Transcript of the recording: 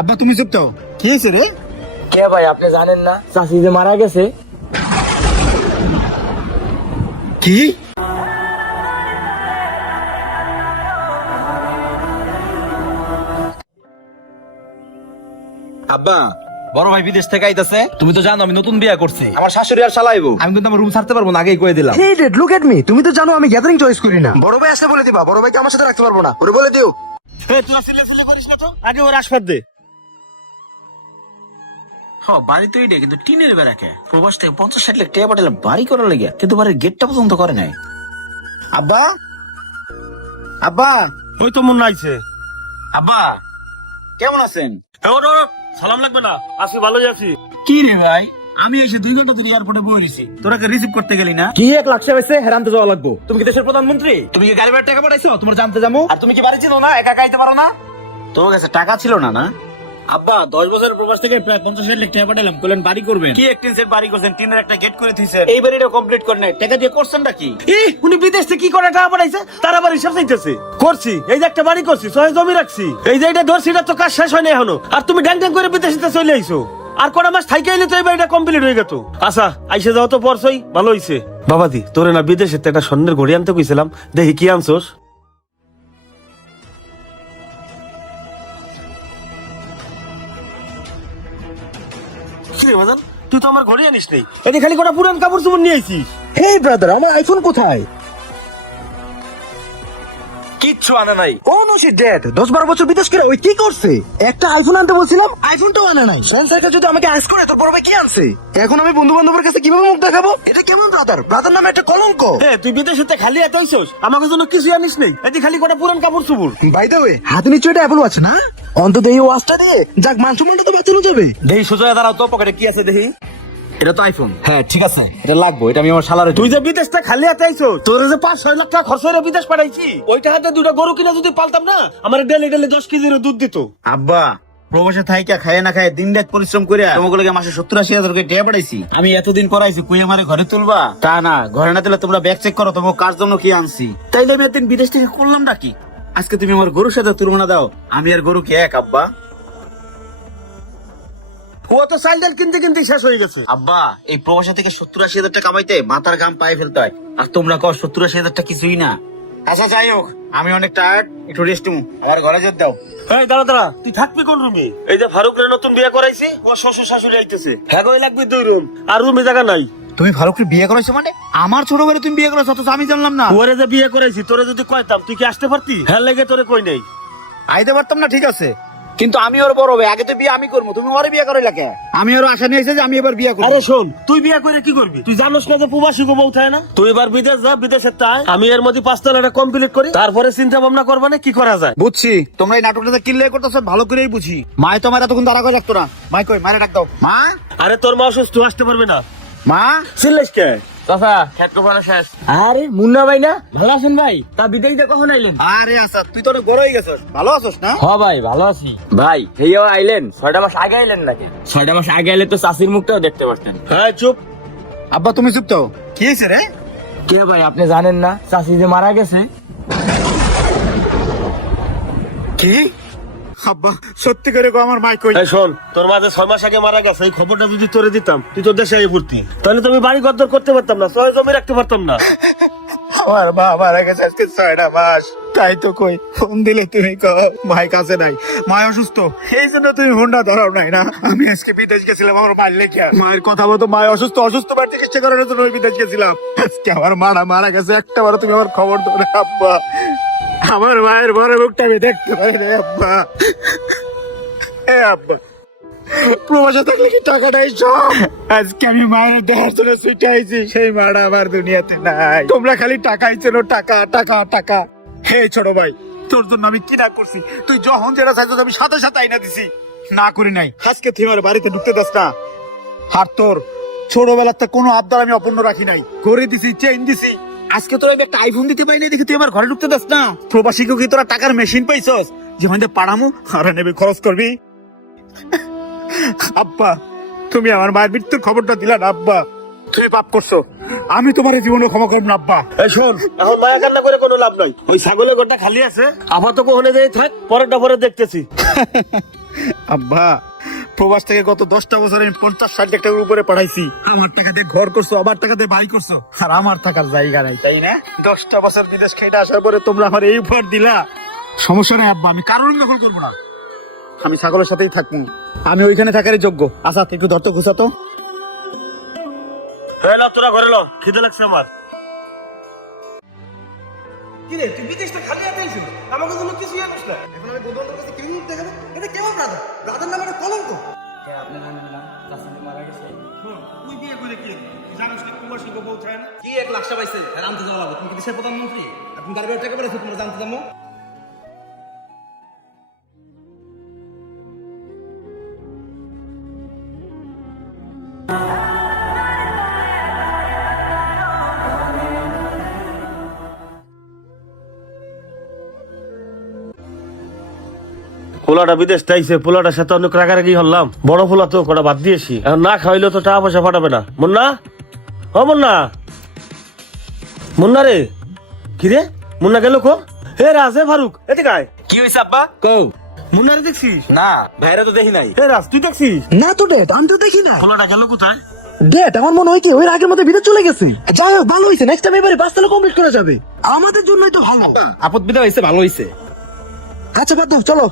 আব্বা তুমি চুপ তো, কি হয়েছে রে? কে ভাই আপনি জানেন না চাচি যে মারা গেছে? কি? আব্বা, বড় ভাই বিদেশ থেকে আইতাছে। তুমি তো জানো আমি নতুন বিয়ে করছি। আমার শাশুড়ি আর শালাইবো, আমি কিন্তু আমার রুম ছাড়তে পারবো না, আগেই কয়ে দিলাম। এই ডেড লুক এট মি, তুমি তো জানো আমি গ্যাদারিং চয়েস করি না। বড় ভাই আসলে বলে দিবা, বড় ভাইকে আমার সাথে রাখতে পারবো না, ওরে বলে দিও। এই তুই সিলে করিস না তো, আগে ওর আসপাত দে। বাড়ি তো এইটা, কিন্তু টিনের বেড়াকে প্রবাস থেকে 50-60 লাখ টাকা পাঠালে বাড়ি করার লেগে, কিন্তু বাড়ির গেটটা পর্যন্ত করে নাই। আব্বা, আব্বা, ওই তো মন আইছে। আব্বা কেমন আছেন? সালাম লাগবে না, আছি ভালোই আছি। কি রে ভাই, আমি এসে 2 ঘন্টা ধরে এয়ারপোর্টে বসে রয়েছি, তোরা রিসিভ করতে গেলি না? কি 1 লাখ টাকা হেরানতে যাওয়া লাগবো? তুমি কি দেশের প্রধানমন্ত্রী? তুমি কি গাড়ি ভাড়ার টাকা পাঠাইছো তোমার জানতে যাবো? আর তুমি কি বাড়ি ছিল না, একা খাইতে পারো না? তোর কাছে টাকা ছিল না? না আব্বা 10 বছরের প্রবাস থেকে প্রায় 50 লাখ টাকা পাঠালাম, বললেন বাড়ি করবেন। কি 1 সেট বাড়ি করছেন, 3-এর একটা গেট করে দিয়েছেন, এই বাড়িটা কমপ্লিট করে নাই, টাকা দিয়ে করছেনটা কি? উনি বিদেশ থেকে কি করে টাকা পাঠাইছে, তারা বাড়ি সব চাইতেছে। করছি, এই যে একটা বাড়ি করছি, 6 জমি রাখছি, এই যে এটা ধরছি, এটা তো কাজ শেষ হয় না এখনো। আর তুমি ড্যাং ড্যাং করে বিদেশে চলে আইছো। আর কটা মাস থাইকে আইলে তো এই বাড়িটা কমপ্লিট হয়ে গেত। আচ্ছা আইসে যাও তো, পরছই ভালো হইছে। বাবাদি তোরে না বিদেশে একটা স্বর্ণের ঘড়ি আনতে কইছিলাম, দেখি কি আনছোস। তুই তো আমার ঘরে আনিস নেই, এটি খালি কটা পুরান কাপড় চোপড় নিয়ে আইছিস। হেই ব্রাদার, আমার আইফোন কোথায়? কিচ্ছু আনা নাই। ও নো শিট ড্যাড, 10-12 বছর বিদেশ করে ওই কি করছে? একটা আইফোন আনতে বলছিলাম, আইফোনটাও আনে নাই। ফ্রেন্ড সার্কেল যদি আমাকে আইস করে, তোর বড় ভাই কি আনছে? এখন আমি বন্ধু বান্ধবের কাছে কিভাবে মুখ দেখাবো? এটা কেমন ব্রাদার? ব্রাদার নামে একটা কলঙ্ক। হ্যাঁ তুই বিদেশে খালি এত আইছস, আমাকে জন্য কিছু আনিস নেই, এটি খালি কটা পুরান কাপড় চোপড়। বাই দ্য ওয়ে, হাতে নিচে এটা অ্যাপল আছে না? অন্তত এই ওয়াচটা দিয়ে যাক মান সম্মানটা তো বাঁচানো যাবে। দেখি সোজা দাঁড়াও তো, পকেটে কি আছে দেখি। এটা তো আইফোন। হ্যাঁ ঠিক আছে, এটা লাগবো, এটা আমি আমার শালারে তুই যে বিদেশটা খালি হাতে আইছো, তোর যে 5-6 লাখ টাকা খরচ করে বিদেশ পাঠাইছি, ওইটা হাতে 2টা গরু কিনা যদি পালতাম না, আমার ডেলি 10 কেজির দুধ দিত। আব্বা প্রবাসে থাইকা খায় না খায় দিন রাত পরিশ্রম করে তোমাকে মাসে 70-80 হাজার করে টাকা পাঠাইছি। আমি এতদিন পড়াইছি, কই আমারে ঘরে তুলবা? তা না, ঘরে না তুলে তোমরা ব্যাগ চেক করো তোমার কার জন্য কি আনছি। তাইলে আমি একদিন বিদেশ থেকে করলাম নাকি? আজকে তুমি আমার গরুর সাথে তুলনা দাও, আমি আর গরু কি এক আব্বা? ও তো সাইকেল কিনতে কিনতে শেষ হয়ে গেছে। আব্বা এই প্রবাসী থেকে 70-80 হাজার টাকা কামাইতে মাথার ঘাম পায়ে ফেলতে হয়, আর তোমরা কও 70-80 হাজার টাকা কিছুই না। আচ্ছা যাই হোক, আমি অনেক টায়ার্ড, একটু রেস্ট নিবো, আবার ঘরে যেতে দাও। এই দাঁড়া, তুই থাকবি কোন রুমে? এই যে ফারুকের নতুন বিয়ে করাইছি, ও শ্বশুর শাশুড়ি আইতেছে, হ্যাঁ গো লাগবে 2 রুম, আর রুমে জায়গা নাই। তুমি ফারুককে বিয়ে করাইছো মানে? আমার ছোট ভাই তুমি বিয়ে করাইছো, অথচ আমি জানলাম না। ওরে যে বিয়ে করাইছি, তোরে যদি কইতাম তুই কি আসতে পারতি? হ্যাঁ লেগে তোরে কই নাই। আইতে পারতাম না, ঠিক আছে, কিন্তু আমি ওর বড় ভাই, আগে তো বিয়ে আমি করবো, তুমি ওরে বিয়ে করে লাগে। আমি ওর আশা নিয়েছি যে আমি এবার বিয়ে করবো। আরে শোন, তুই বিয়ে করে কি করবি? তুই জানোস না যে প্রবাসী গো বউ থাকে না? তুই এবার বিদেশ যা, বিদেশে তাই আমি এর মধ্যে 5 তলাটা কমপ্লিট করি, তারপরে চিন্তা ভাবনা করবা না কি করা যায়। বুঝছি, তোমরা এই নাটকটা কিনলে করতেছো, ভালো করেই বুঝি। মায় তোমার এতক্ষণ দাঁড়া করে রাখতো না। মাই কই, মারে ডাক দাও। মা, আরে তোর মা অসুস্থ, আসতে পারবে না। মা, চিল্লাইস কে? চাচা খেত কোপানো শেষ। আরে মুন্না ভাই না, ভালো আছেন ভাই? তা বিদেশে কখন আইলেন? আরে আচ্ছা, তুই তো অনেক বড় হয়ে গেছিস, ভালো আছিস না? হ ভাই ভালো আছি। ভাই হেইও আইলেন 6টা মাস আগে আইলেন নাকি? 6টা মাস আগে আইলে তো চাচির মুখটাও দেখতে পারতেন। হ্যাঁ চুপ। আব্বা তুমি চুপ তো, কি হয়েছে রে? কে ভাই আপনি জানেন না চাচি যে মারা গেছে? কি? আব্বা সত্যি করে গো, আমার মাই কই? এই শোন, তোর মা যে 6 মাস আগে মারা গেছে, এই খবরটা যদি তোরে দিতাম, তুই তো দেশে আই ভর্তি, তাহলে তুমি বাড়ি গদ্দর করতে পারতাম না, 6 জমি রাখতে পারতাম না। আমার মা মারা গেছে আজকে 6টা মাস, তাই তো কই ফোন দিলে তুমি কও মাই কাছে নাই, মায় অসুস্থ, এই জন্য তুমি ফোনটা ধরাও নাই না। আমি আজকে বিদেশ গেছিলাম আমার মায়ের লেখা, মায়ের কথা মতো মায় অসুস্থ মায়ের চিকিৎসা করার জন্য ওই বিদেশ গেছিলাম। আজকে আমার মারা গেছে, একটা বার তুমি আমার খবর দেবে আব্বা? আমার মায়ের বড় মুখটা আমি দেখতে পাই রে আব্বা। এ আব্বা, প্রবাসে থাকলে কি টাকাটাই সব? আজকে আমি মায়ের দেখার জন্য ছুটে আইছি, সেই মাটা আমার দুনিয়াতে নাই। তোমরা খালি টাকাই চেনো, টাকা টাকা টাকা। হে ছোট ভাই, তোর জন্য আমি কি না করছি, তুই যখন যেটা চাইছো আমি সাথে সাথে আইনা দিছি, না করি নাই। আজকে তুই আমার বাড়িতে ঢুকতে দাস না। আর তোর ছোটবেলাতে কোনো আবদার আমি অপূর্ণ রাখি নাই, করে দিছি, চেইন দিছি। আজকে তোর আমি একটা আইফোন দিতে পারি নাই দেখি তুই আমার ঘরে ঢুকতে দাস না। প্রবাসীকে কি তোরা টাকার মেশিন পাইছস যে হয়তো পাড়ামু আর নেবে খরচ করবি? আব্বা তুমি আমার মায়ের মৃত্যুর খবরটা দিলা না আব্বা, তুমি পাপ করছো, আমি তোমার জীবনে ক্ষমা করবো না আব্বা। এই শোন, এখন মায়া কান্না করে কোনো লাভ নাই, ওই ছাগলের ঘরটা খালি আছে, আপাতত ওখানে যাই থাক, পরেরটা পরে দেখতেছি। আব্বা প্রবাস থেকে গত 10টা বছরে আমি 50-60 লাখ টাকার উপরে পাঠাইছি। আমার টাকা দিয়ে ঘর করছো, আমার টাকা দিয়ে বাড়ি করছো, আর আমার থাকার জায়গা নাই, তাই না? 10টা বছর বিদেশ খেটে আসার পরে তোমরা আমার এই উপহার দিলা। সমস্যা নাই আব্বা, আমি কারোর দখল করবো না, আমি ছাগলের সাথেই থাকবো, আমি ওইখানে থাকারই যোগ্য। আচ্ছা একটু ধরতো ঘুষাতো। তোরা ঘরে লো, খিদে লাগছে আমার। কিরে তুই বিদেশটা খালি হাতে আইছিস, আমাকে কোনো কিছু জানিস না? এখন আমি বন্ধুদের কাছে কি নিতে গেল? এটা কেমন ব্রাদার? ব্রাদার নামে কলঙ্ক। আপনার নামে নাম রাসেল মারা গেছে। তুই বিয়ে করে কি জানিস না কুমার সিংহ বউ চায় না? কি 1 লাখ টাকা পাইছে আর আনতে যাওয়া লাগবে। তুমি কি দেশের প্রধানমন্ত্রী? আপনি গাড়ি ভাড়া টাকা পাঠাইছো তোমরা জানতে যাবো। পোলাটা বিদেশ তাইছে, পোলাটার সাথে অনেক রাগারাগি হলাম। বড় পোলা তো কটা বাদ দিয়েছি, এখন না খাওয়াইলে তো টাকা পয়সা পাঠাবে না। মুন্না, ও মুন্না, মুন্না রে, কি রে মুন্না গেল কো? হে রাজ, হে ফারুক, এদিকে আয়। কি হইছে আব্বা? কও। মুন্না রে দেখছিস? না, ভাইরা তো দেখি নাই। হে রাজ, তুই দেখছিস? না তো ডেট, আমি তো দেখি না। পোলাটা গেল কোথায়? ডেট আমার মনে হয় কি ওই আগের মতো ভিতরে চলে গেছে। যাই হোক, ভালো হয়েছে, নেক্সট টাইম এবারে 5 তালা কমপ্লিট করা যাবে, আমাদের জন্যই তো ভালো। আপদ বিদা হইছে, ভালো হইছে। আচ্ছা বাদ দাও, চলো।